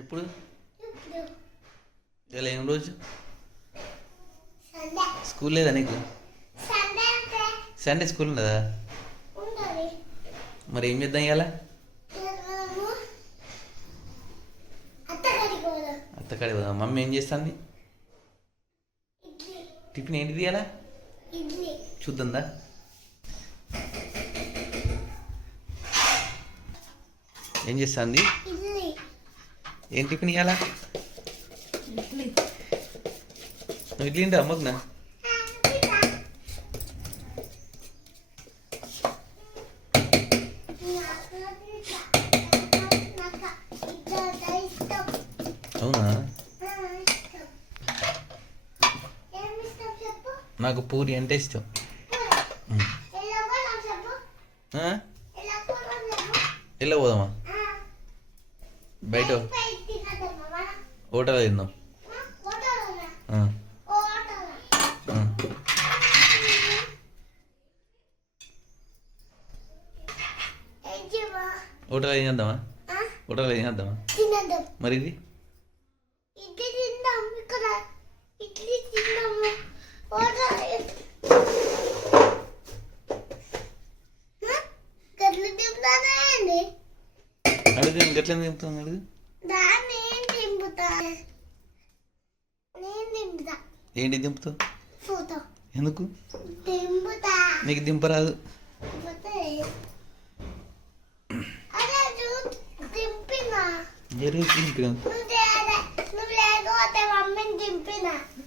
ఎప్పుడు? ఇలా ఏం రోజు? స్కూల్ లేదా నీకు? సండే స్కూల్ ఉండదా? మరి ఏం చేద్దాం ఇవాళ? అత్తకాడి పోదాం. మమ్మీ ఏం చేస్తుంది? టిఫిన్ ఏంటిది ఇవాళ? చూద్దా. ఏం చేస్తుంది? ఏం టిఫిన్ ఇవాళ? నువ్వు ఇడ్లీ తింటా అమ్మకునా? అవునా? నాకు పూరి అంటే ఇష్టం. ఎలా పోదామా? బయట హోటల్ తిందాం. హోటల్ ఏం చేద్దామా? హోటల్ ఏం చేద్దామా? మరి ఇది అడుగు. గట్ల దింపుతాను. అడుగు. ఏంటి దింపుతావు? ఎందుకు? నీకు దింపరాదు.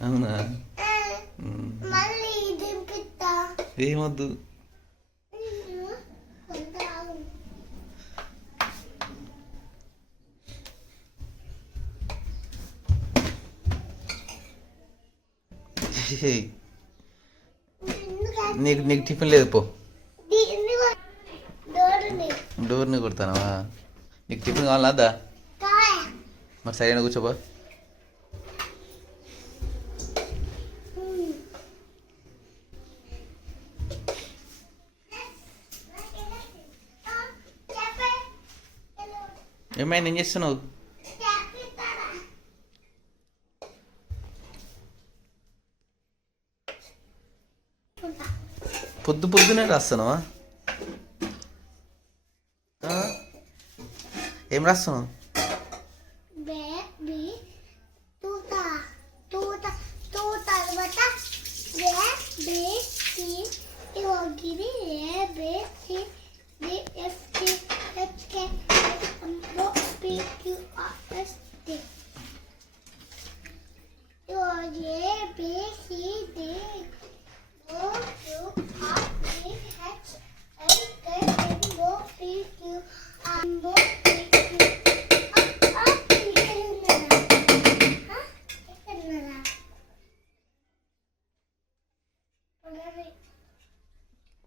అవునా? ఏమొద్దు. నీకు నీకు టిఫిన్ లేదు పో. డోర్ని కొడతానవా? నీకు టిఫిన్ కావాలా అద్దా? మరి సరైన కూర్చోబా. ఏమైనా ఏం చేస్తున్నావు? పొద్దునే రాస్తున్నావా? ఏం రాస్తున్నావు?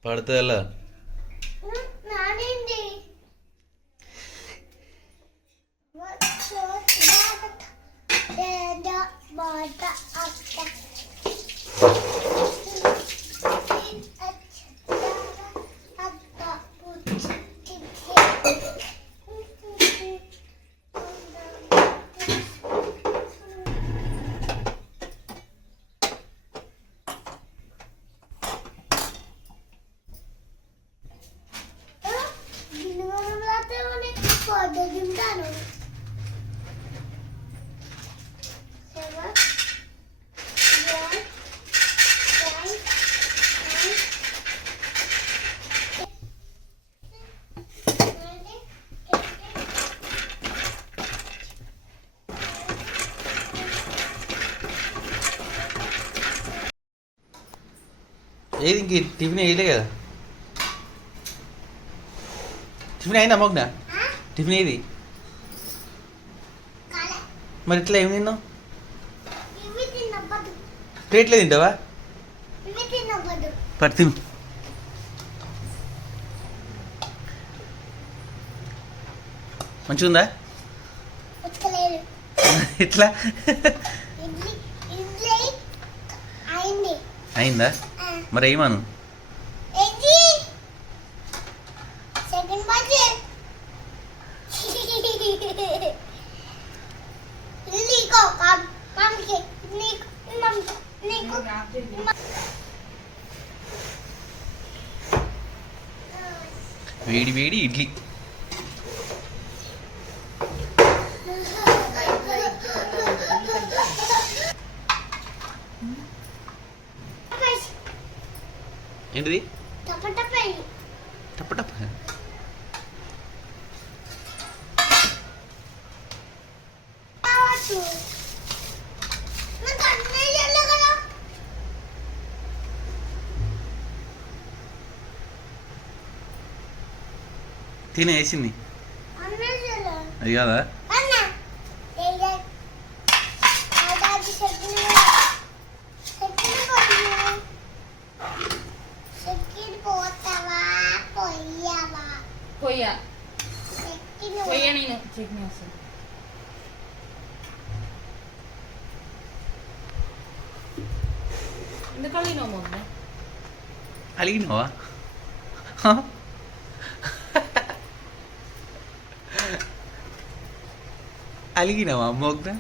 పడితే ఎలా? ఏది ఇంక టిఫిన్ వేయలే కదా? టిఫిన్ అయిందా మొగ్న? టిఫిన్ ఏది? మరి ఇట్లా ఏమి తిన్నావు? ప్లేట్లో తింటావా? పట్టు తిను. మంచిగా ఉందా? ఇట్లా అయిందా? మరి ఏమను? వేడి వేడి ఇడ్లీ. ఏంటిది? టప్ టప్. తినేసింది అది కాదా? పొయ్యా పొయ్యా నేను చట్నీ వస్తుంది. ఎందుకని నువ్వు మొన్న అలిగినావా? అలిగినావా మొగ్న?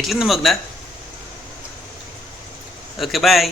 ఎట్లుంది మొగ్న? Okay bye.